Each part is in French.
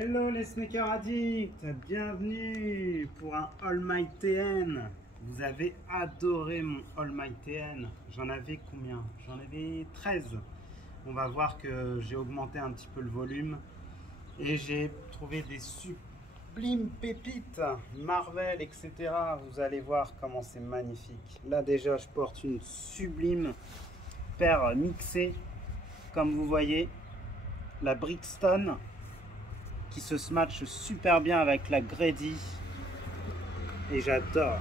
Hello les sneakers addicts, bienvenue pour un All Might TN. Vous avez adoré mon All Might TN. J'en avais combien? J'en avais 13. On va voir que j'ai augmenté un petit peu le volume et j'ai trouvé des sublimes pépites, Marvel, etc. Vous allez voir comment c'est magnifique. Là déjà, je porte une sublime paire mixée, comme vous voyez, la Brixton, qui se match super bien avec la Grady. Et j'adore.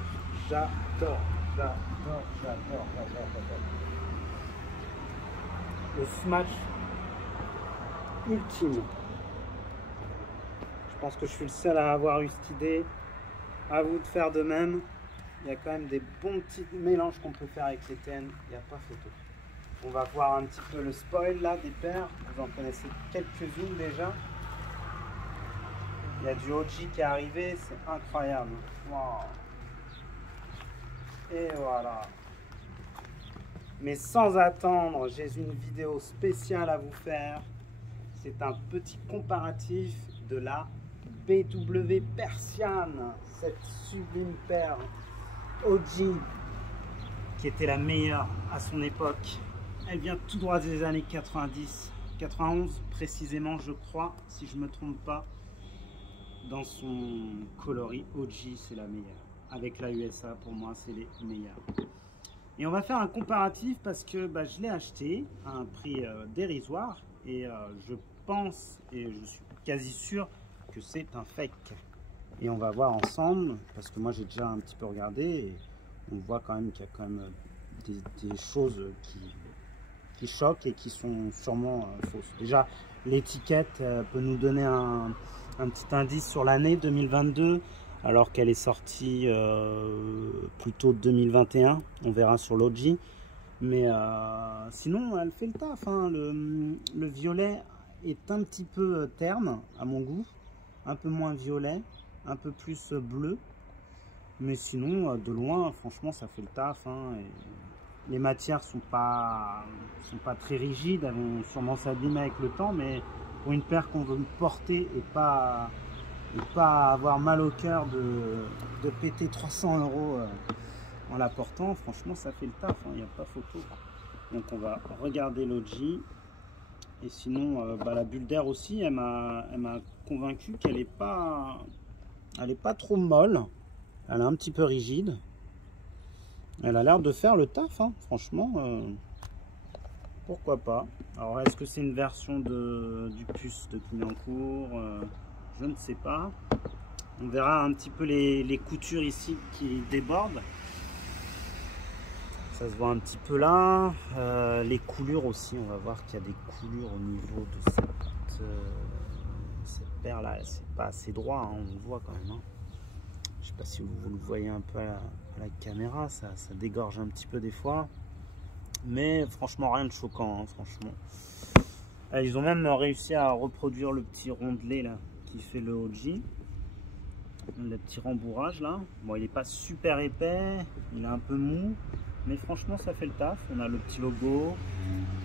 Le smash ultime. Je pense que je suis le seul à avoir eu cette idée. À vous de faire de même. Il y a quand même des bons petits mélanges qu'on peut faire avec les TN. Il n'y a pas photo. On va voir un petit peu le spoil là des paires. Vous en connaissez quelques-unes déjà. Il y a du OG qui est arrivé, c'est incroyable. Wow. Et voilà. Mais sans attendre, j'ai une vidéo spéciale à vous faire. C'est un petit comparatif de la BW Persian, cette sublime paire OG qui était la meilleure à son époque. Elle vient tout droit des années 90, 91 précisément, je crois, si je ne me trompe pas. Dans son coloris, OG c'est la meilleure. Avec la USA, pour moi, c'est les meilleurs. Et on va faire un comparatif parce que je l'ai acheté à un prix dérisoire et je pense et je suis quasi sûr que c'est un fake. Et on va voir ensemble parce que moi j'ai déjà un petit peu regardé et on voit quand même qu'il y a quand même des choses qui choquent et qui sont sûrement fausses. Déjà, l'étiquette peut nous donner un petit indice sur l'année 2022 alors qu'elle est sortie plutôt 2021. On verra sur l'OG. Mais sinon, elle fait le taf. Hein. Le violet est un petit peu terne à mon goût. Un peu moins violet, un peu plus bleu. Mais sinon, de loin, franchement, ça fait le taf. Hein. Et les matières sont pas très rigides. Elles vont sûrement s'abîmer avec le temps. Mais pour une paire qu'on veut porter et pas avoir mal au cœur de péter 300 € en la portant, franchement ça fait le taf, il n'y a pas photo. Donc on va regarder l'OG. Et sinon la bulle d'air aussi, elle m'a convaincu qu'elle n'est pas trop molle, elle est un petit peu rigide, elle a l'air de faire le taf, hein. Franchement pourquoi pas. Alors est-ce que c'est une version du puce de Clignancourt? Je ne sais pas. On verra un petit peu les coutures ici qui débordent. Ça se voit un petit peu là. Les coulures aussi, on va voir qu'il y a des coulures au niveau de cette paire là. C'est pas assez droit, hein, on le voit quand même. Hein. Je sais pas si vous le voyez un peu à la caméra, ça dégorge un petit peu des fois. Mais franchement, rien de choquant, hein, franchement. Ils ont même réussi à reproduire le petit rondelet là qui fait le OG. Le petit rembourrage là. Bon, il n'est pas super épais, il est un peu mou. Mais franchement, ça fait le taf. On a le petit logo.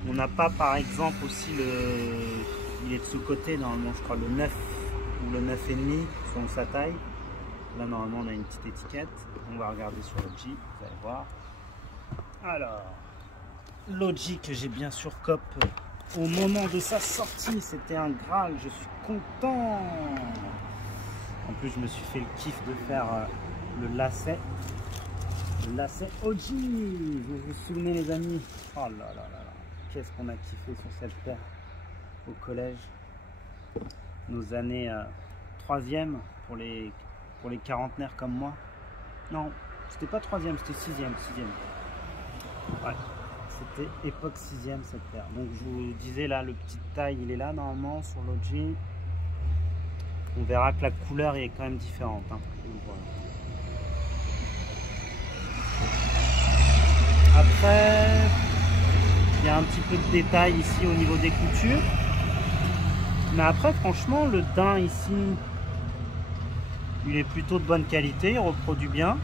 On n'a pas, par exemple, aussi il est de ce côté, normalement, je crois, le 9 ou le 9,5 selon sa taille. Là, normalement, on a une petite étiquette. On va regarder sur l'OG, vous allez voir. Alors, l'OG que j'ai bien sûr cop au moment de sa sortie, c'était un Graal. Je suis content. En plus, je me suis fait le kiff de faire le lacet. Le lacet OG, vous vous souvenez les amis? Oh là là là là, qu'est-ce qu'on a kiffé sur cette paire au collège. Nos années 3e pour les quarantenaires comme moi. Non, c'était pas 3e, c'était 6e. Ouais, c'était époque 6e cette paire. Donc je vous disais là, le petit taille, il est là normalement sur l'OG. On verra que la couleur est quand même différente. Hein. Donc, voilà. Après, il y a un petit peu de détails ici au niveau des coutures. Mais après, franchement, le daim ici, il est plutôt de bonne qualité, il reproduit bien.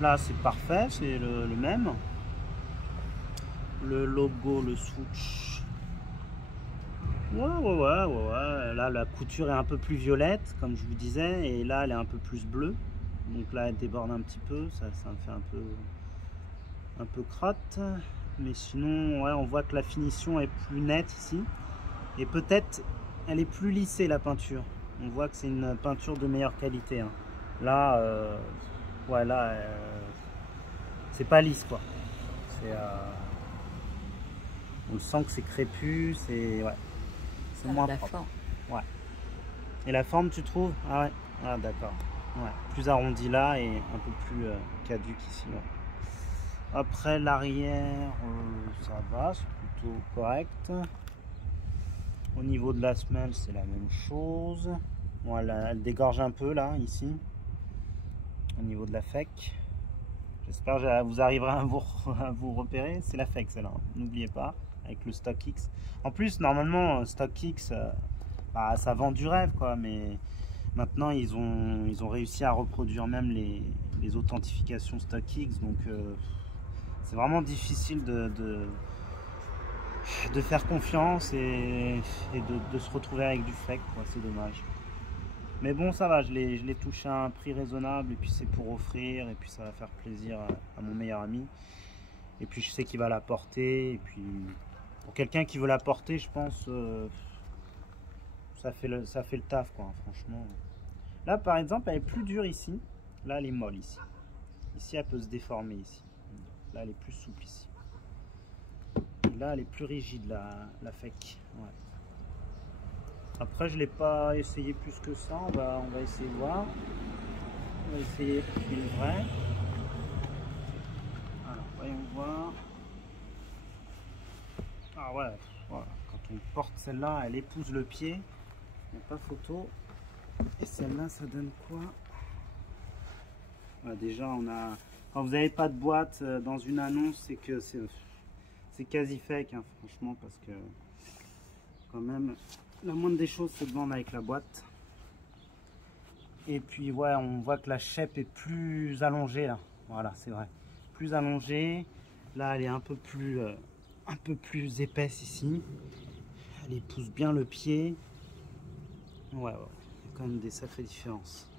Là, c'est parfait, c'est le même. Le logo, le swoosh, Ouais. Là, la couture est un peu plus violette, comme je vous disais, et là, elle est un peu plus bleue. Donc là, elle déborde un petit peu, ça me fait un peu crotte. Mais sinon, ouais, on voit que la finition est plus nette ici. Et peut-être, elle est plus lissée, la peinture. On voit que c'est une peinture de meilleure qualité, hein. Là, ouais, là, c'est pas lisse, quoi. On sent que c'est crépus, c'est ouais, c'est moins propre. Forme. Ouais. Et la forme, tu trouves? Ah ouais. Ah d'accord. Ouais. Plus arrondi là et un peu plus caduc ici. Ouais. Après l'arrière, ça va, c'est plutôt correct. Au niveau de la semelle, c'est la même chose. Bon, elle dégorge un peu là, ici. Au niveau de la fec. J'espère que vous arriverez à vous repérer. C'est la fec celle-là, n'oubliez pas, avec le StockX. En plus, normalement, StockX, bah, ça vend du rêve, quoi. Mais maintenant, ils ont réussi à reproduire même les authentifications StockX. Donc, c'est vraiment difficile de faire confiance et de se retrouver avec du fake, quoi. C'est dommage. Mais bon, ça va, je l'ai touché à un prix raisonnable et puis c'est pour offrir et puis ça va faire plaisir à mon meilleur ami. Et puis je sais qu'il va la porter et puis pour quelqu'un qui veut la porter, je pense ça fait le taf, quoi, franchement. Là, par exemple, elle est plus dure ici. Là, elle est molle ici. Ici, elle peut se déformer ici. Là, elle est plus souple ici. Et là, elle est plus rigide, la fake. Ouais. Après, je ne l'ai pas essayé plus que ça. On va essayer de voir. On va essayer une vraie. Alors, voyons voir. Ah ouais, voilà. Quand on porte celle-là, elle épouse le pied. Il n'y a pas photo. Et celle-là, ça donne quoi? Ouais, déjà, quand vous n'avez pas de boîte dans une annonce, c'est que c'est quasi fake, hein, franchement, parce que quand même, la moindre des choses, c'est de vendre avec la boîte. Et puis, ouais, on voit que la shape est plus allongée, là. Voilà, c'est vrai. Plus allongée. Là, elle est un peu plus épaisse ici. Elle épouse bien le pied. Ouais. Il y a quand même des sacrées différences.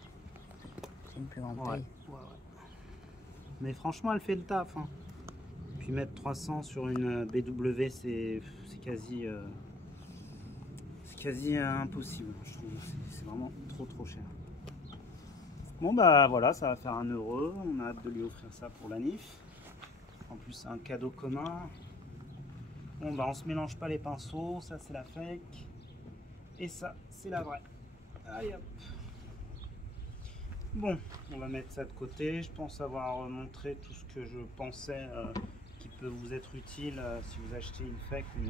C'est une plus grande taille. Ouais. Mais franchement, elle fait le taf, hein. Puis mettre 300 sur une BW, c'est quasi impossible, je trouve. C'est vraiment trop cher. Bon bah voilà, ça va faire 1 €. On a hâte de lui offrir ça pour la NIF. En plus, c'est un cadeau commun. Bon bah on se mélange pas les pinceaux. Ça, c'est la fake. Et ça, c'est la vraie. Allez hop. Bon, on va mettre ça de côté. Je pense avoir montré tout ce que je pensais qui peut vous être utile si vous achetez une fake ou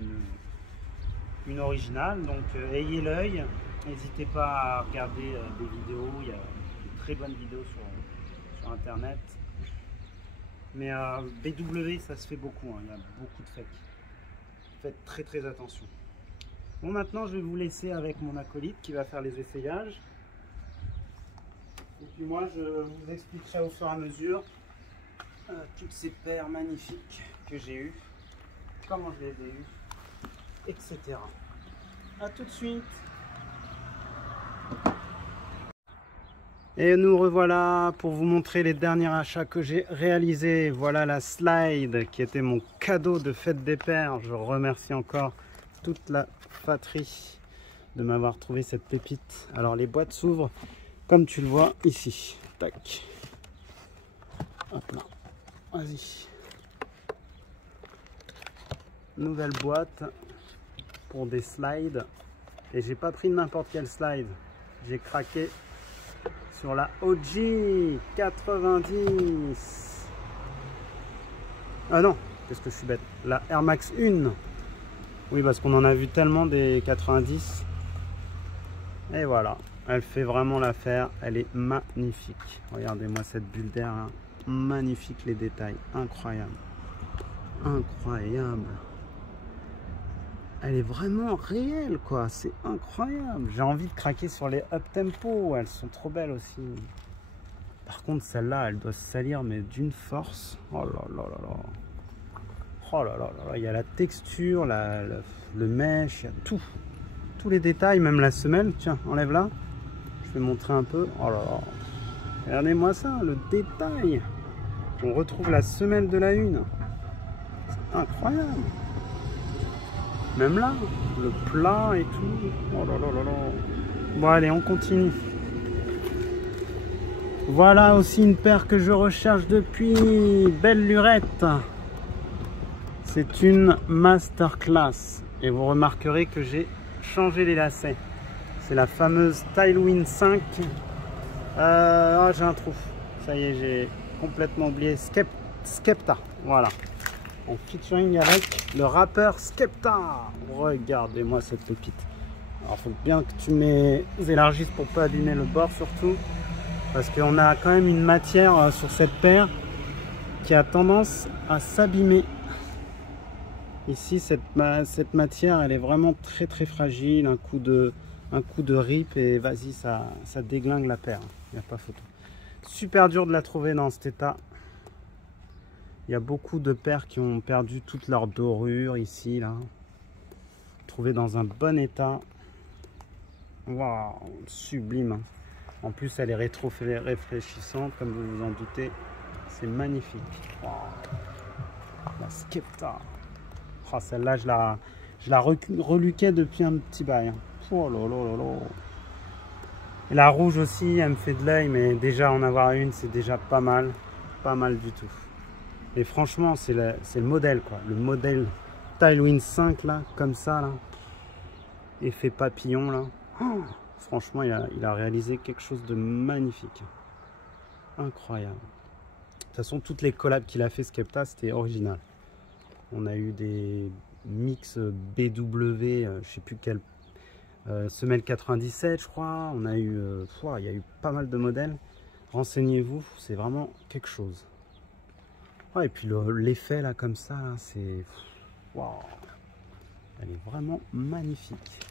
une originale. Donc ayez l'œil. N'hésitez pas à regarder des vidéos. Il y a de très bonnes vidéos sur internet. Mais BW, ça se fait beaucoup, hein. Il y a beaucoup de fakes. Faites très attention. Bon, maintenant je vais vous laisser avec mon acolyte qui va faire les essayages. Et puis moi je vous expliquerai au fur et à mesure toutes ces paires magnifiques que j'ai eues, comment je les ai eues, etc. A tout de suite. Et nous revoilà pour vous montrer les derniers achats que j'ai réalisés. Voilà la slide qui était mon cadeau de fête des pères. Je remercie encore toute la fratrie de m'avoir trouvé cette pépite. Alors les boîtes s'ouvrent comme tu le vois ici. Tac. Hop là. Vas-y. Nouvelle boîte pour des slides. Et j'ai pas pris n'importe quelle slide. J'ai craqué sur la OG 90. Ah non, qu'est-ce que je suis bête. La Air Max 1. Oui, parce qu'on en a vu tellement des 90. Et voilà, elle fait vraiment l'affaire. Elle est magnifique. Regardez-moi cette bulle d'air, hein. Magnifique les détails. Incroyable. Incroyable. Elle est vraiment réelle, quoi. C'est incroyable. J'ai envie de craquer sur les up tempo. Elles sont trop belles aussi. Par contre, celle-là, elle doit se salir, mais d'une force. Oh là là là là. Oh là là là là. Il y a la texture, le mesh, il y a tout. tous les détails, même la semelle. Tiens, enlève-la. Je vais montrer un peu. Oh là là. Regardez-moi ça, le détail. On retrouve la semelle de la une. C'est incroyable. Même là, le plat et tout. Oh là là là là. Bon allez, on continue. Voilà aussi une paire que je recherche depuis. Belle lurette. C'est une masterclass. Et vous remarquerez que j'ai changé les lacets. C'est la fameuse Tailwind 5. Oh, j'ai un trou. Ça y est, j'ai complètement oublié. Skepta. Voilà. En featuring avec le rappeur Skepta. Regardez-moi cette pépite. Alors, il faut bien que tu élargisses pour pas abîmer le bord surtout. Parce qu'on a quand même une matière sur cette paire qui a tendance à s'abîmer. Ici, cette matière, elle est vraiment très très fragile. Un coup de rip et vas-y, ça déglingue la paire. Il n'y a pas photo. Super dur de la trouver dans cet état. Il y a beaucoup de paires qui ont perdu toute leur dorure ici, là. Trouvée dans un bon état. Waouh, sublime. En plus, elle est rétro-réfléchissante, comme vous vous en doutez. C'est magnifique. Wow. La Skepta. Oh, celle-là, je la reluquais depuis un petit bail. Oh là là là là. Et la rouge aussi, elle me fait de l'œil, mais déjà en avoir une, c'est déjà pas mal. Pas mal du tout. Et franchement, c'est le modèle, quoi. Le modèle Tailwind 5, là, comme ça, là. Effet papillon, là. Oh, franchement, il a réalisé quelque chose de magnifique. Incroyable. De toute façon, toutes les collabs qu'il a fait, Skepta, c'était original. On a eu des mix BW, je sais plus quel, semelle 97, je crois. On a eu, il y a eu pas mal de modèles. Renseignez-vous, c'est vraiment quelque chose. Ouais, et puis l'effet là comme ça, c'est waouh, elle est vraiment magnifique.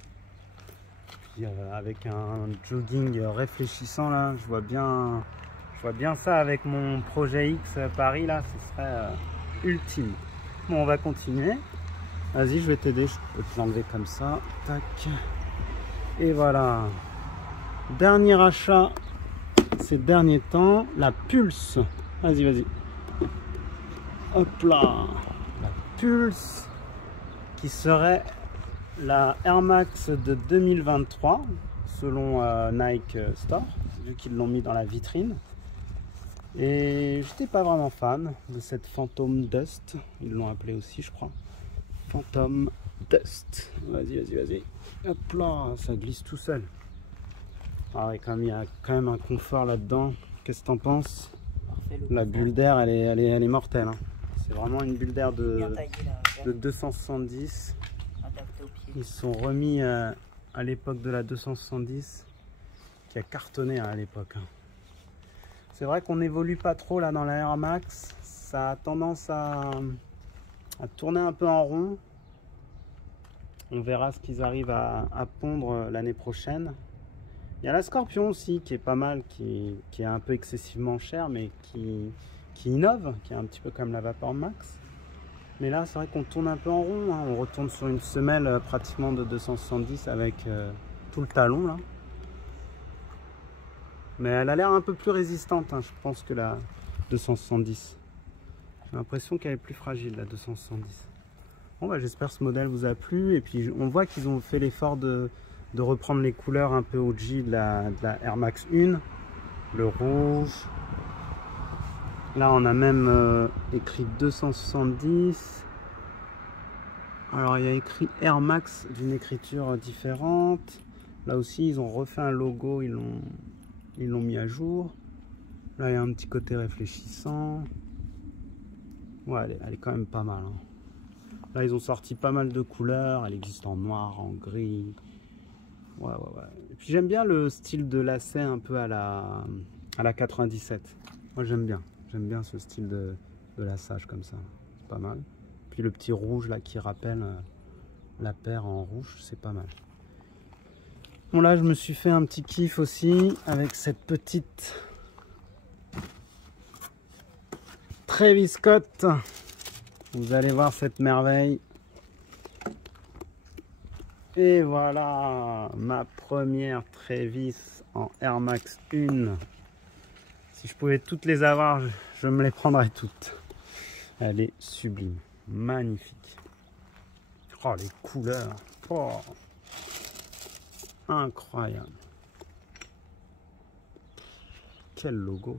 Puis, avec un jogging réfléchissant là, je vois bien ça avec mon projet X Paris là, ce serait ultime. Bon, on va continuer. Vas-y, je vais t'aider, je peux te l'enlever comme ça. Tac. Et voilà. Dernier achat ces derniers temps, la Pulse. Vas-y, vas-y. Hop là, la Pulse qui serait la Air Max de 2023 selon Nike Store, vu qu'ils l'ont mis dans la vitrine. Et j'étais pas vraiment fan de cette Phantom Dust, ils l'ont appelé aussi je crois. Phantom Dust. Vas-y, vas-y, vas-y. Hop là, ça glisse tout seul. Ah ouais, il y a quand même un confort là-dedans. Qu'est-ce que t'en penses? La bulle d'air, elle est mortelle. Hein. C'est vraiment une bulle d'air de 270. Ils se sont remis à l'époque de la 270 qui a cartonné à l'époque. C'est vrai qu'on n'évolue pas trop là dans la Air Max. Ça a tendance à tourner un peu en rond. On verra ce qu'ils arrivent à pondre l'année prochaine. Il y a la Scorpion aussi qui est pas mal, qui est un peu excessivement chère, mais qui innove, qui est un petit peu comme la Vapor Max. Mais là, c'est vrai qu'on tourne un peu en rond. Hein. On retourne sur une semelle pratiquement de 270 avec tout le talon là. Mais elle a l'air un peu plus résistante, hein, je pense, que la 270. J'ai l'impression qu'elle est plus fragile, la 270. Bon, bah, j'espère que ce modèle vous a plu. Et puis, on voit qu'ils ont fait l'effort de reprendre les couleurs un peu OG de la Air Max 1. Le rouge. Là, on a même écrit 270. Alors, il y a écrit Air Max d'une écriture différente. Là aussi, ils ont refait un logo, ils l'ont mis à jour. Là, il y a un petit côté réfléchissant. Ouais, elle est quand même pas mal. Hein. Là, ils ont sorti pas mal de couleurs. Elle existe en noir, en gris. Ouais. Et puis, j'aime bien le style de lacet un peu à la 97. Moi, j'aime bien. J'aime bien ce style de laçage comme ça. C'est pas mal. Puis le petit rouge là qui rappelle la paire en rouge, c'est pas mal. Bon, là, je me suis fait un petit kiff aussi avec cette petite Travis Scott. Vous allez voir cette merveille. Et voilà ma première Travis en Air Max 1. Si je pouvais toutes les avoir, je me les prendrais toutes. Elle est sublime, magnifique. Oh, les couleurs, oh, incroyable. Quel logo.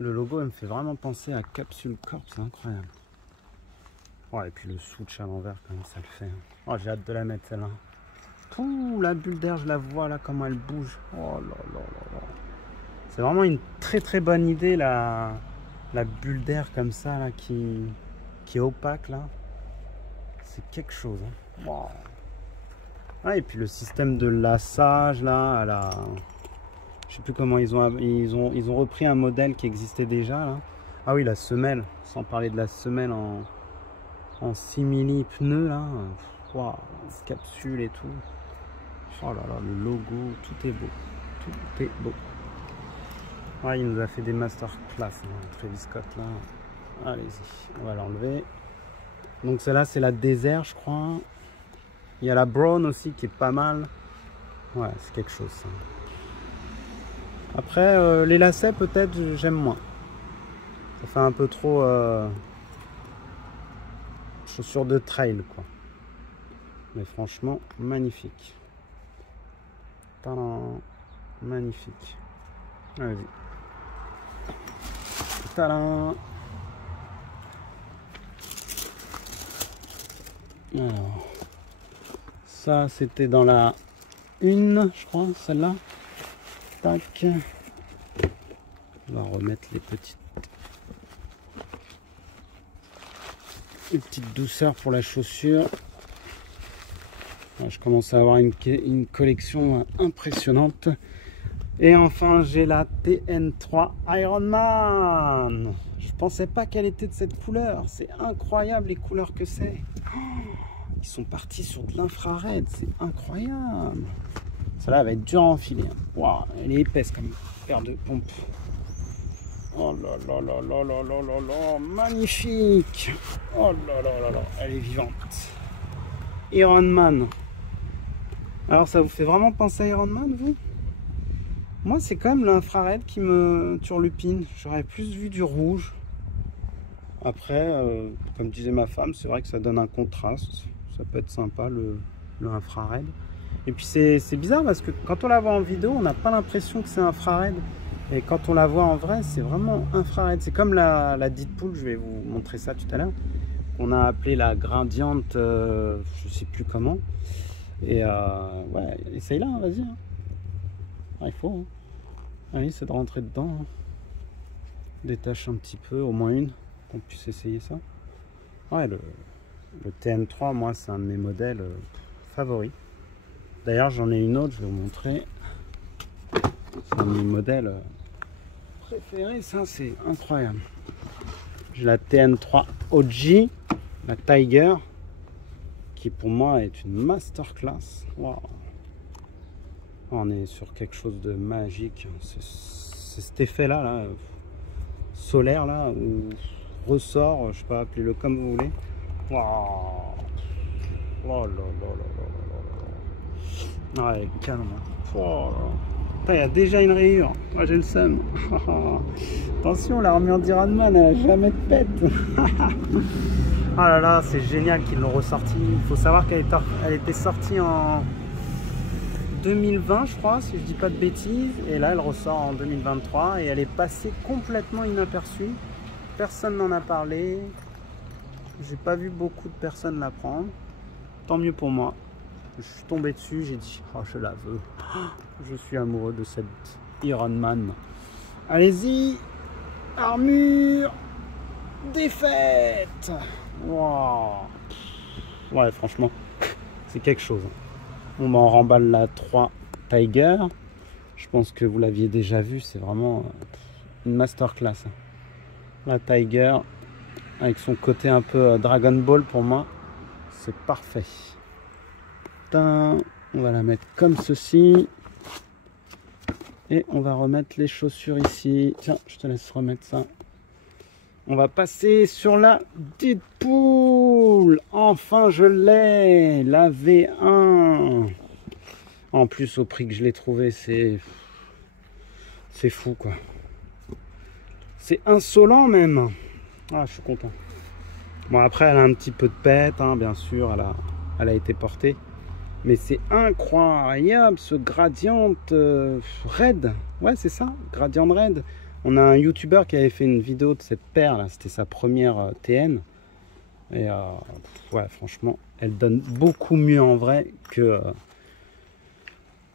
Le logo, elle me fait vraiment penser à Capsule Corp, c'est incroyable. Oh, et puis le switch à l'envers, comment ça le fait. Oh, j'ai hâte de la mettre celle-là. Ouh, la bulle d'air, je la vois là, comment elle bouge. Oh là là là là. C'est vraiment une très bonne idée, la bulle d'air comme ça, là, qui est opaque, là. C'est quelque chose. Hein. Wow. Ah, et puis le système de lassage, là, à la... Je sais plus comment ils ont repris un modèle qui existait déjà, là. Ah oui, la semelle, sans parler de la semelle en simili pneus, là. Wow, capsule et tout. Oh là là, le logo, tout est beau. Tout est beau. Ouais, il nous a fait des masterclass, hein, Travis Scott, là. Allez-y, on va l'enlever. Donc celle-là, c'est la désert, je crois. Il y a la brown aussi qui est pas mal. Ouais, c'est quelque chose, ça. Après, les lacets, peut-être, j'aime moins. Ça fait un peu trop chaussures de trail, quoi. Mais franchement, magnifique. Tadam, magnifique. Allez-y. Tadam. Alors, ça, c'était dans la 1, je crois, celle-là. Tac. On va remettre les petites douceurs pour la chaussure. Je commence à avoir une collection impressionnante. Et enfin, j'ai la TN3 Ironman. Je pensais pas qu'elle était de cette couleur. C'est incroyable les couleurs que c'est. Ils sont partis sur de l'infrared. C'est incroyable. Celle-là va être dure à enfiler. Wow, elle est épaisse comme une paire de pompes. Oh là là là là là là là là, magnifique. Oh là là là là, elle est vivante. Ironman. Alors ça vous fait vraiment penser à Ironman, vous? Moi, c'est quand même l'infrared qui me turlupine. J'aurais plus vu du rouge. Après, comme disait ma femme, c'est vrai que ça donne un contraste. Ça peut être sympa, le infrared. Et puis c'est bizarre parce que quand on la voit en vidéo, on n'a pas l'impression que c'est infrared. Et quand on la voit en vrai, c'est vraiment infrared. C'est comme la Deadpool, je vais vous montrer ça tout à l'heure, qu'on a appelé la Gradiente, je sais plus comment. Et ouais, essaye là, hein, vas-y. Hein. Ah, il faut. Hein. Allez, c'est de rentrer dedans. Hein. Détache un petit peu, au moins une, qu'on puisse essayer ça. Ouais, le TN3, moi, c'est un de mes modèles favoris. D'ailleurs, j'en ai une autre, je vais vous montrer. C'est un de mes modèles préférés, ça, c'est incroyable. J'ai la TN3 OG, la Tiger, qui pour moi est une masterclass. Wow. On est sur quelque chose de magique. C'est cet effet-là, là, solaire, là, ou ressort, je sais pas, appelez-le comme vous voulez. Wow. Oh là là là là là là là. Ouais, calme. Oh là. Il y a déjà une rayure. Moi, j'ai le seum. Attention, la remis en Ironman, elle a jamais de pète. Oh là là, c'est génial qu'ils l'ont ressorti. Il faut savoir qu'elle était sortie en 2020, je crois, si je dis pas de bêtises. Et là, elle ressort en 2023 et elle est passée complètement inaperçue. Personne n'en a parlé. J'ai pas vu beaucoup de personnes la prendre. Tant mieux pour moi. Je suis tombé dessus, j'ai dit, oh, je la veux. Je suis amoureux de cette Ironman. Allez-y, armure, défaite. Wow. Ouais, franchement, c'est quelque chose. On m'en remballe la 3 Tiger. Je pense que vous l'aviez déjà vu, c'est vraiment une masterclass. La Tiger, avec son côté un peu Dragon Ball pour moi, c'est parfait. On va la mettre comme ceci. Et on va remettre les chaussures ici. Tiens, je te laisse remettre ça. On va passer sur la Deadpool. Enfin, je l'ai. La V1. En plus, au prix que je l'ai trouvé, c'est fou, quoi. C'est insolent, même. Ah, je suis content. Bon, après, elle a un petit peu de pète, hein, bien sûr. Elle a été portée. Mais c'est incroyable, ce Gradient Red. Ouais, c'est ça, Gradient Red. On a un YouTuber qui avait fait une vidéo de cette paire, là. C'était sa première TN. Et ouais, franchement, elle donne beaucoup mieux en vrai que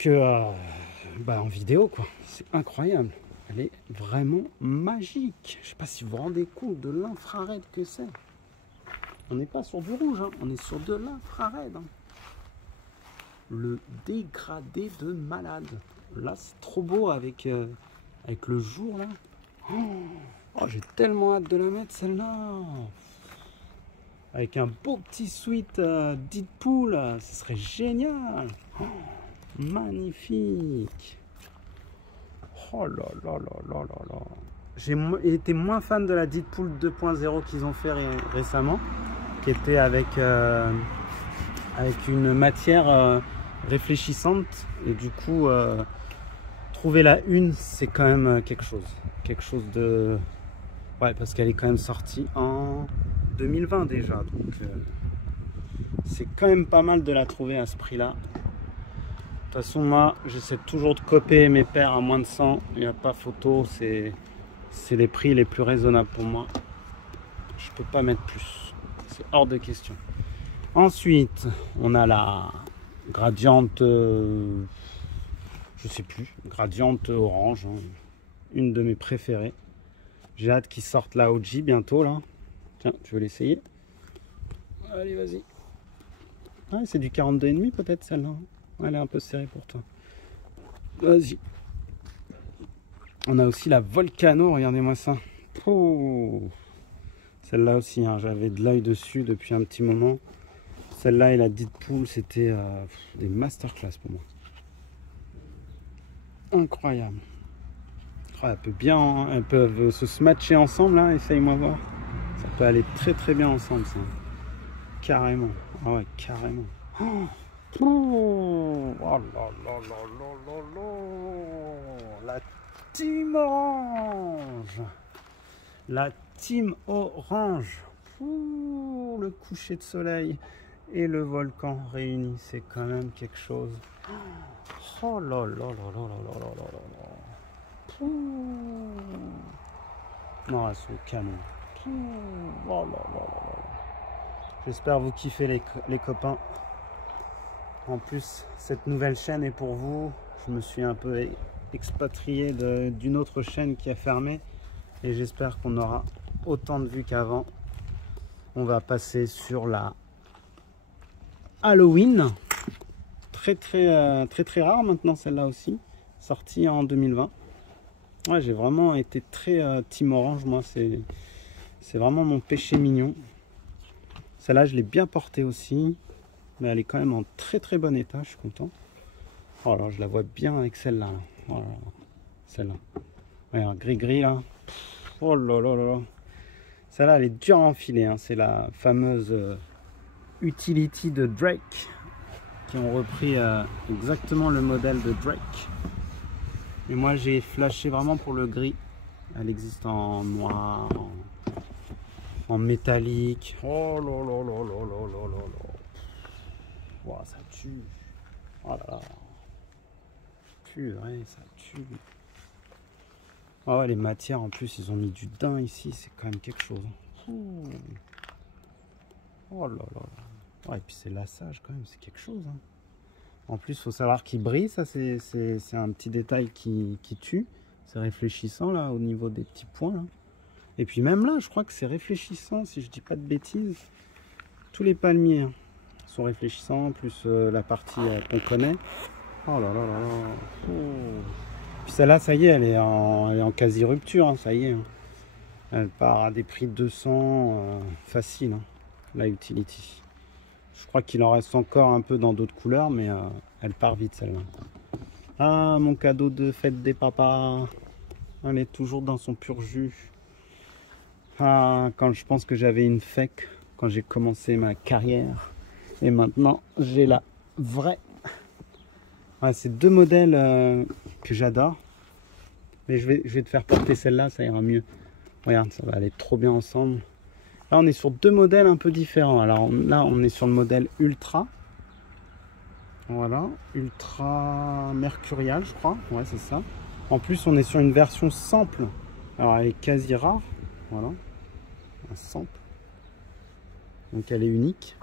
en vidéo, quoi. C'est incroyable. Elle est vraiment magique. Je sais pas si vous vous rendez compte de l'infrared que c'est. On n'est pas sur du rouge, hein. On est sur de l'infrared. Hein. Le dégradé de malade. Là, c'est trop beau avec le jour, là. Oh, j'ai tellement hâte de la mettre, celle-là. Avec un beau petit sweat Deadpool, ce serait génial. Oh, magnifique. Oh là là là là là là. J'ai été moins fan de la Deadpool 2.0 qu'ils ont fait récemment, qui était avec une matière réfléchissante. Et du coup, trouver la une, c'est quand même quelque chose. Quelque chose de... Ouais, parce qu'elle est quand même sortie en 2020 déjà. Donc, c'est quand même pas mal de la trouver à ce prix-là. De toute façon, moi, j'essaie toujours de copier mes paires à moins de 100. Il n'y a pas photo. C'est les prix les plus raisonnables pour moi. Je peux pas mettre plus. C'est hors de question. Ensuite, on a la Gradient... je sais plus. Gradient orange. Hein. Une de mes préférées. J'ai hâte qu'ils sortent la OG bientôt, là. Tiens, tu veux l'essayer? Allez, vas-y. Ah, c'est du 42,5 peut-être, celle-là. Elle est un peu serrée pour toi. Vas-y. On a aussi la Volcano, regardez-moi ça. Oh. Celle-là aussi, hein, j'avais de l'œil dessus depuis un petit moment. Celle-là et la Deadpool, c'était des masterclass pour moi. Incroyable. Oh, elles peuvent se smatcher ensemble, là, essaye-moi voir. Ça peut aller très très bien ensemble, ça. Carrément. Ah ouais, carrément. Oh. Oh là là là là là là. La team orange. La team orange. Ouh, le coucher de soleil et le volcan réunis, c'est quand même quelque chose. Oh là là là là là là là là là. Ouh. Non, elles sont canon. Oh là là là là. J'espère vous kiffer les copains. En plus, cette nouvelle chaîne est pour vous. Je me suis un peu expatrié d'une autre chaîne qui a fermé. Et j'espère qu'on aura autant de vues qu'avant. On va passer sur la Halloween. Très rare maintenant, celle-là aussi. Sortie en 2020. Ouais, j'ai vraiment été très team orange. Moi, c'est vraiment mon péché mignon. Celle-là, je l'ai bien portée aussi. Mais elle est quand même en très bon état, je suis content. Oh là, je la vois bien avec celle-là. Oh celle-là. Regarde, gris là. Oh là là là là. Celle-là, elle est dure à enfiler. Hein. C'est la fameuse Utility de Drake. Qui ont repris exactement le modèle de Drake. Et moi, j'ai flashé vraiment pour le gris. Elle existe en noir, en métallique. Oh là là là là là là là là. Wow, ça tue. Oh là là. Purée, ça tue. Ah ouais, les matières en plus, ils ont mis du daim ici, c'est quand même quelque chose. Oh là là là. Ouais, et puis c'est lassage quand même, c'est quelque chose. Hein. En plus, il faut savoir qu'il brille, ça c'est un petit détail qui tue. C'est réfléchissant là au niveau des petits points. Là. Et puis même là, je crois que c'est réfléchissant, si je dis pas de bêtises. Tous les palmiers. Hein. Sont réfléchissants, plus la partie qu'on connaît. Oh là là là là. Oh. Puis celle-là, ça y est, elle est en quasi rupture, hein, ça y est. Hein. Elle part à des prix de 200 facile, hein, la Utility. Je crois qu'il en reste encore un peu dans d'autres couleurs, mais elle part vite celle-là. Ah, mon cadeau de fête des papas. Elle est toujours dans son pur jus. Quand je pense que j'avais une fake quand j'ai commencé ma carrière. Et maintenant, j'ai la vraie. Ouais, c'est deux modèles que j'adore. Mais je vais te faire porter celle-là, ça ira mieux. Regarde, ça va aller trop bien ensemble. Là, on est sur deux modèles un peu différents. Alors là, on est sur le modèle Ultra. Voilà, Ultra Mercurial, je crois. Ouais, c'est ça. En plus, on est sur une version sample. Alors, elle est quasi rare. Voilà, un sample. Donc, elle est unique.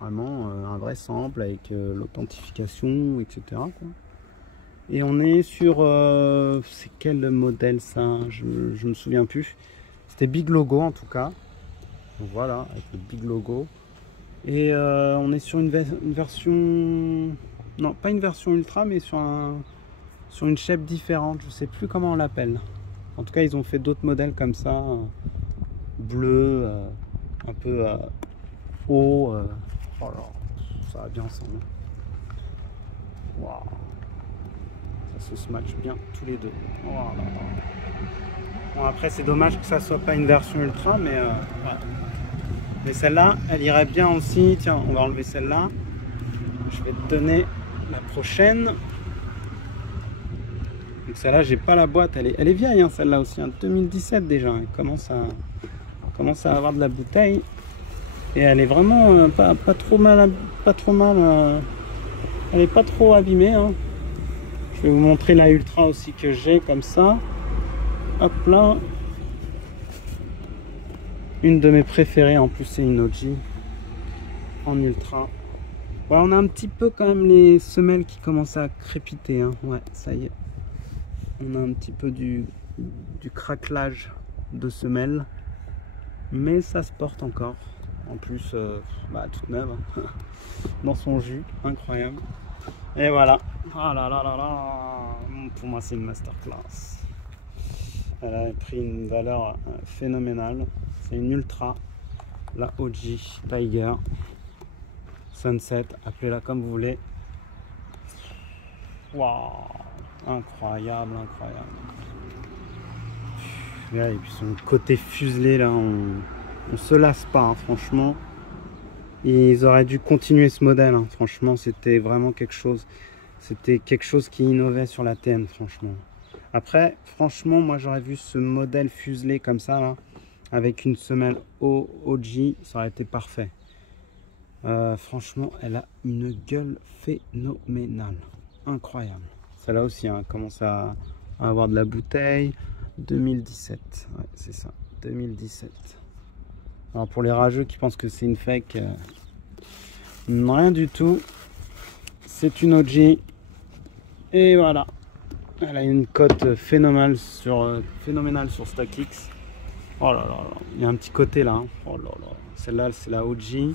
Vraiment un vrai sample avec l'authentification, etc. quoi. Et on est sur... c'est quel modèle ça? Je me souviens plus. C'était Big Logo en tout cas. Donc, voilà, avec le Big Logo. Et on est sur une version... Non, pas une version ultra, mais sur une shape différente. Je sais plus comment on l'appelle. En tout cas, ils ont fait d'autres modèles comme ça. Bleu, un peu haut. Oh là, ça va bien ensemble. Waouh. Ça se match bien tous les deux. Oh là là. Bon, après, c'est dommage que ça soit pas une version ultra, mais... ouais. Mais celle-là, elle irait bien aussi. Tiens, on va enlever celle-là. Je vais te donner la prochaine. Donc celle-là, j'ai pas la boîte. Elle est vieille, hein, celle-là aussi. Hein, 2017 déjà. Elle commence à avoir de la bouteille. Et elle est vraiment pas trop mal. Elle est pas trop abîmée. Hein. Je vais vous montrer la Ultra aussi que j'ai comme ça. Hop là. Une de mes préférées, en plus c'est une OG en ultra. Ouais, on a un petit peu quand même les semelles qui commencent à crépiter. Hein. Ouais, ça y est. On a un petit peu du craquelage de semelles. Mais ça se porte encore. En plus, toute neuve. Hein. Dans son jus. Incroyable. Et voilà. Ah là là là là. Pour moi, c'est une masterclass. Elle a pris une valeur phénoménale. C'est une ultra, la OG Tiger Sunset, appelez-la comme vous voulez. Waouh, incroyable, incroyable. Ouais, et puis son côté fuselé là, on se lasse pas, hein, franchement. Ils auraient dû continuer ce modèle, hein, franchement, c'était vraiment quelque chose. C'était quelque chose qui innovait sur la TN, franchement. Après, franchement, moi j'aurais vu ce modèle fuselé comme ça là. Avec une semelle OG, ça aurait été parfait. Franchement, elle a une gueule phénoménale. Incroyable. Celle-là aussi hein, commence à avoir de la bouteille. 2017. Ouais, c'est ça. 2017. Alors pour les rageux qui pensent que c'est une fake, rien du tout. C'est une OG. Et voilà. Elle a une cote phénoménale sur StockX. Oh là là là, il y a un petit côté là. Hein. Oh là là, celle-là c'est la OG. Je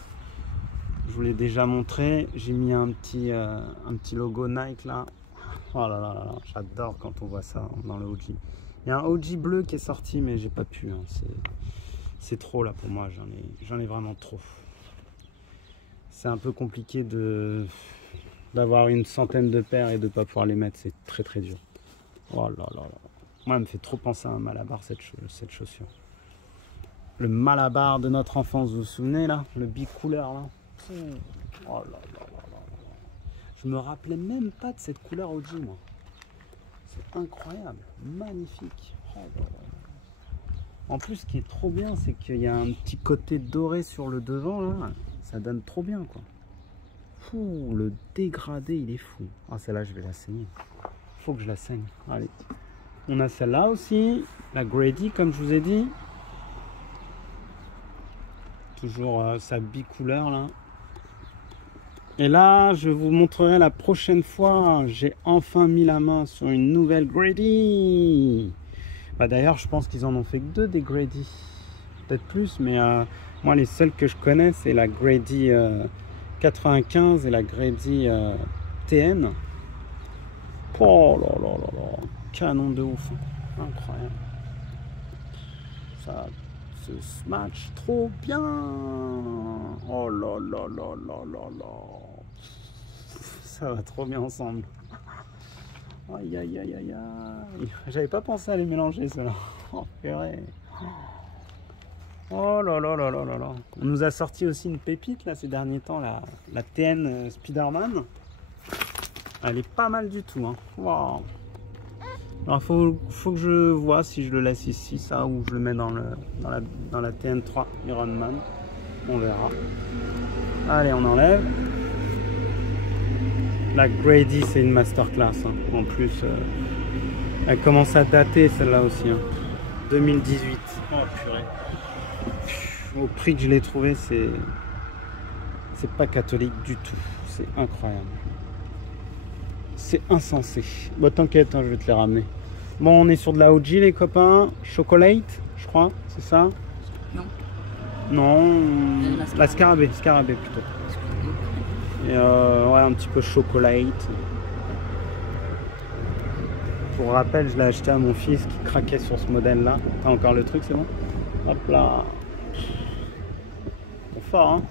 vous l'ai déjà montré. J'ai mis un petit logo Nike là. Oh là là là, j'adore quand on voit ça dans le OG. Il y a un OG bleu qui est sorti, mais j'ai pas pu. Hein. C'est trop là pour moi. J'en ai vraiment trop. C'est un peu compliqué d'avoir une centaine de paires et de pas pouvoir les mettre. C'est très très dur. Oh là là là. Moi, elle me fait trop penser à un Malabar cette chaussure. Le Malabar de notre enfance, vous vous souvenez là? Le bicouleur là. Oh là là là là. Je me rappelais même pas de cette couleur OG moi. C'est incroyable, magnifique. Oh là là. En plus, ce qui est trop bien, c'est qu'il y a un petit côté doré sur le devant là. Ça donne trop bien quoi. Fou, le dégradé il est fou. Ah celle-là je vais la saigner. Faut que je la saigne. Allez. On a celle-là aussi, la Grady comme je vous ai dit. Toujours sa bicouleur là. Et là, je vous montrerai la prochaine fois. J'ai enfin mis la main sur une nouvelle Grady. D'ailleurs, je pense qu'ils en ont fait que deux des Grady. Peut-être plus, mais moi, les seules que je connais, c'est la Grady 95 et la Grady TN. Oh là là là là. Canon de ouf. Incroyable. Ça se match trop bien. Oh là là là là là là. Ça va trop bien ensemble. Aïe aïe aïe aïe aïe. J'avais pas pensé à les mélanger ceux-là. Oh purée. Oh là là là là là là. On nous a sorti aussi une pépite là ces derniers temps, la TN Spider-Man. Elle est pas mal du tout. Hein. Wow. Alors faut que je vois si je le laisse ici, ça, ou je le mets dans la TN3 Iron Man. On verra. Allez, on enlève. La Grady, c'est une masterclass. Hein. En plus, elle commence à dater celle-là aussi. Hein. 2018. Oh purée. Au prix que je l'ai trouvé, c'est pas catholique du tout. C'est incroyable. C'est insensé. Bon, t'inquiète, hein, je vais te les ramener. Bon, on est sur de la OG, les copains. Chocolate, je crois, c'est ça? Non. Non, la scarabée plutôt. Et ouais, un petit peu chocolate. Pour rappel, je l'ai acheté à mon fils qui craquait sur ce modèle-là. T'as encore le truc, c'est bon? Hop là. C'est fort, hein?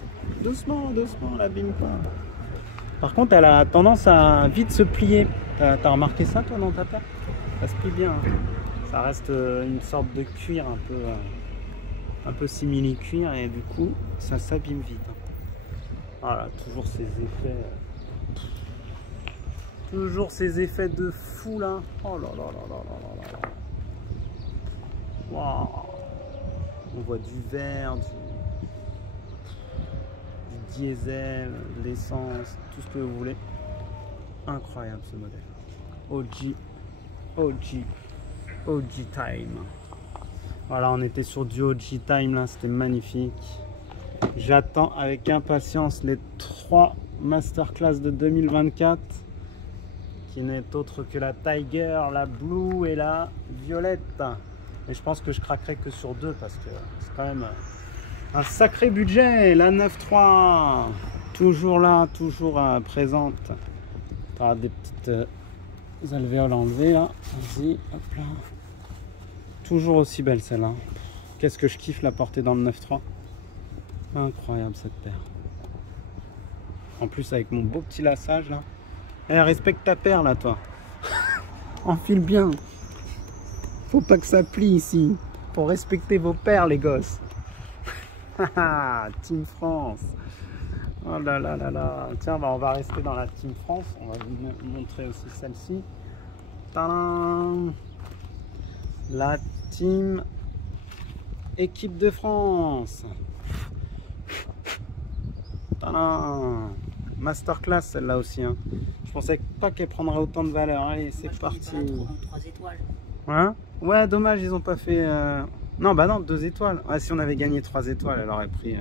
Doucement, doucement, l'abîme pas. Par contre, elle a tendance à vite se plier. T'as remarqué ça, toi, dans ta paire? Ça se plie bien. Hein. Ça reste une sorte de cuir un peu simili-cuir et du coup, ça s'abîme vite. Hein. Voilà, toujours ces effets. Toujours ces effets de fou là. Oh là là là là là là là. Waouh. On voit du vert, du diesel, de l'essence, tout ce que vous voulez. Incroyable ce modèle. OG Time. Voilà, on était sur du OG Time là, c'était magnifique. J'attends avec impatience les 3 masterclass de 2024 qui n'est autre que la Tiger, la Blue et la Violette. Et je pense que je craquerai que sur 2 parce que c'est quand même un sacré budget. La 9.3 toujours là, toujours présente. Tu as des petites alvéoles enlevées là. Vas-y, hop là. Toujours aussi belle celle-là. Qu'est-ce que je kiffe la porter dans le 9.3. Incroyable cette paire. En plus avec mon beau petit lassage là. Eh, respecte ta paire là toi. Enfile bien. Faut pas que ça plie ici. Faut respecter vos paires les gosses. Team France. Oh là là là là. Tiens, bah, on va rester dans la Team France. On va vous montrer aussi celle-ci. Tadam. La Team Équipe de France. Tadam. Masterclass celle-là aussi. Hein. Je pensais pas qu'elle prendrait autant de valeur. Allez, c'est parti. 3 étoiles. Hein? Ouais, dommage, ils ont pas fait. Non, bah non, 2 étoiles. Ouais, si on avait gagné 3 étoiles, elle aurait pris.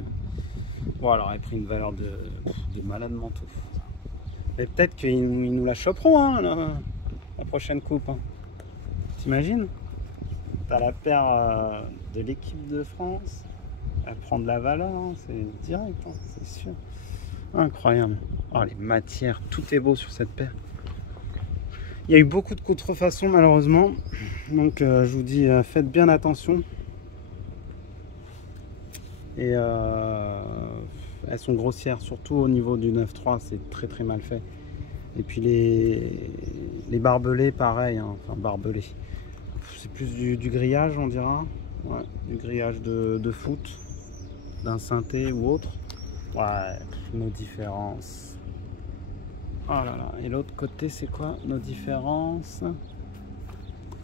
Bon, elle aurait pris une valeur de malade mentaux. Mais peut-être qu'ils nous la choperont, hein, la prochaine coupe. Hein. T'imagines? T'as la paire de l'équipe de France. Elle prend de la valeur, hein, c'est direct, hein, c'est sûr. Incroyable. Oh, les matières, tout est beau sur cette paire. Il y a eu beaucoup de contrefaçons malheureusement. Donc je vous dis, faites bien attention. Et elles sont grossières, surtout au niveau du 9.3, c'est très très mal fait. Et puis les barbelés, pareil, hein, enfin barbelés. C'est plus du grillage, on dira. Ouais, du grillage de foot, d'un synthé ou autre. Ouais, nos différences. Oh là là, et l'autre côté, c'est quoi nos différences?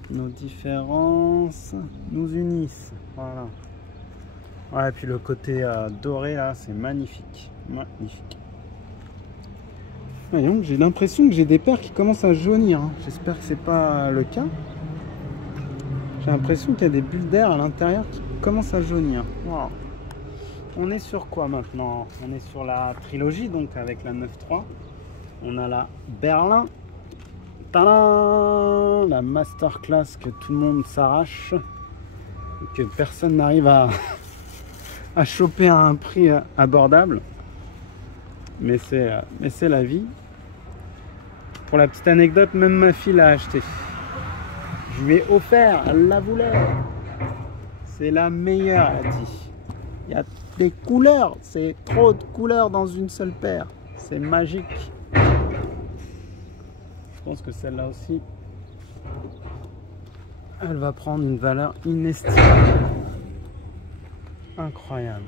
Nos différences nous unissent. Voilà. Ouais, et puis le côté doré là, c'est magnifique. Magnifique. Voyons, j'ai l'impression que j'ai des paires qui commencent à jaunir. Hein. J'espère que c'est pas le cas. J'ai l'impression qu'il y a des bulles d'air à l'intérieur qui commencent à jaunir. Wow. On est sur quoi maintenant? On est sur la trilogie, donc avec la 9.3. On a la Berlin. Tadam! La masterclass que tout le monde s'arrache. Et que personne n'arrive à choper à un prix abordable. Mais c'est la vie. Pour la petite anecdote, même ma fille l'a acheté. Je lui ai offert, elle la voulait. C'est la meilleure, elle a dit. Il y a des couleurs, c'est trop de couleurs dans une seule paire. C'est magique. Je pense que celle-là aussi, elle va prendre une valeur inestimable. Incroyable.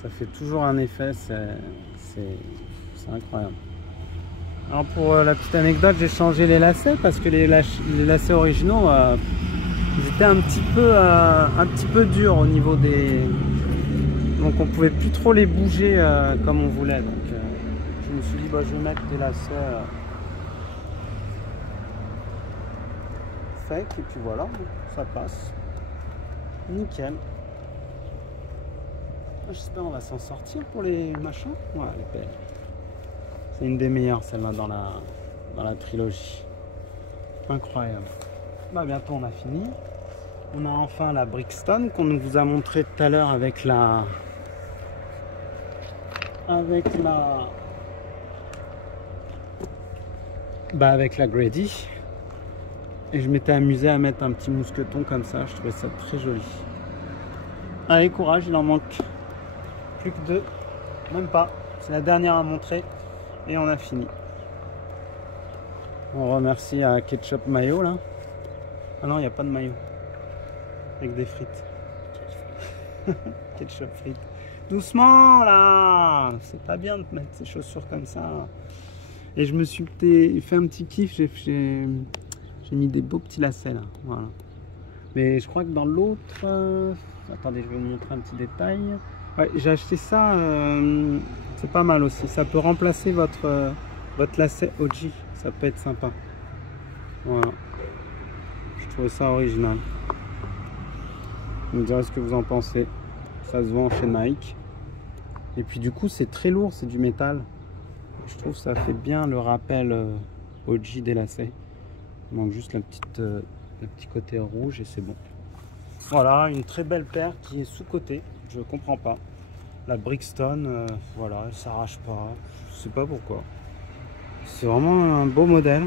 Ça fait toujours un effet, c'est incroyable. Alors pour la petite anecdote, j'ai changé les lacets parce que les lacets originaux, ils étaient un petit peu durs au niveau des... Donc on pouvait plus trop les bouger comme on voulait. Donc je me suis dit, bah, je vais mettre des lacets secs et puis voilà, ça passe. Nickel. J'espère qu'on va s'en sortir pour les machins. Ouais, elle est belle. C'est une des meilleures, celle-là, dans la trilogie. Incroyable. Bah, bientôt, on a fini. On a enfin la Brixton qu'on vous a montré tout à l'heure avec la Grady. Et je m'étais amusé à mettre un petit mousqueton comme ça. Je trouvais ça très joli. Allez, courage, il en manque plus que 2. Même pas. C'est la dernière à montrer. Et on a fini. On remercie à Ketchup Mayo là. Ah non, il n'y a pas de maillot. Avec des frites. Ketchup frites. Doucement là. C'est pas bien de mettre ses chaussures comme ça. Et je me suis fait un petit kiff. J'ai mis des beaux petits lacets là. Voilà. Mais je crois que dans l'autre... Attendez, je vais vous montrer un petit détail. Ouais, j'ai acheté ça, c'est pas mal aussi. Ça peut remplacer votre lacet OG. Ça peut être sympa. Voilà. Je trouvais ça original. Vous me direz ce que vous en pensez. Ça se vend chez Nike. Et puis du coup, c'est très lourd, c'est du métal. Je trouve que ça fait bien le rappel OG des lacets. Il manque juste le petit côté rouge et c'est bon. Voilà, une très belle paire qui est sous-cotée. Je comprends pas. La Brixton, voilà, elle s'arrache pas. Je sais pas pourquoi. C'est vraiment un beau modèle.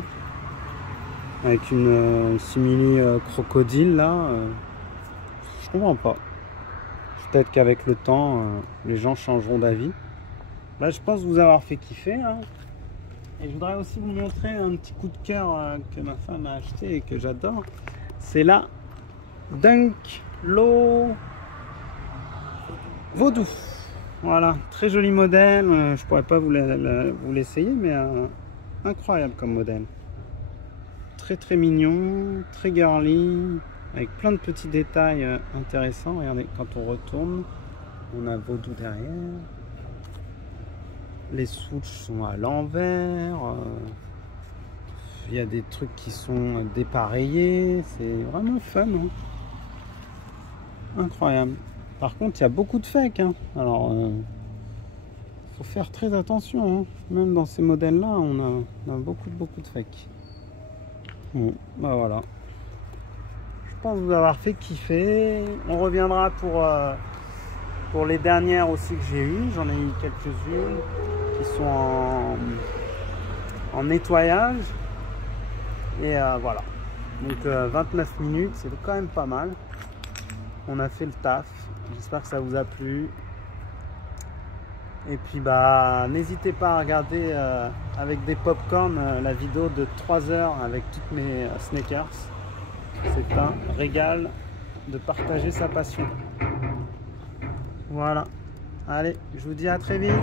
Avec une simili crocodile là. Je comprends pas. Peut-être qu'avec le temps, les gens changeront d'avis. Là, je pense vous avoir fait kiffer. Hein. Et je voudrais aussi vous montrer un petit coup de cœur que ma femme a acheté et que j'adore. C'est la Dunk Low Vaudou. Voilà, très joli modèle. Je pourrais pas vous l'essayer, mais incroyable comme modèle. Très très mignon, très girly, avec plein de petits détails intéressants. Regardez, quand on retourne, on a Vaudou derrière. Les switches sont à l'envers. Il y a des trucs qui sont dépareillés. C'est vraiment fun. Hein. Incroyable. Par contre, il y a beaucoup de fake. Hein. Alors, faut faire très attention. Hein. Même dans ces modèles-là, on a beaucoup de fake. Bon, bah voilà. Je pense vous avoir fait kiffer. On reviendra pour les dernières aussi que j'ai eues. J'en ai eu quelques-unes qui sont en nettoyage. Et voilà. Donc 29 minutes, c'est quand même pas mal. On a fait le taf. J'espère que ça vous a plu. Et puis bah n'hésitez pas à regarder avec des popcorn la vidéo de 3 heures avec toutes mes sneakers. C'est un régal de partager sa passion. Voilà. Allez, je vous dis à très vite.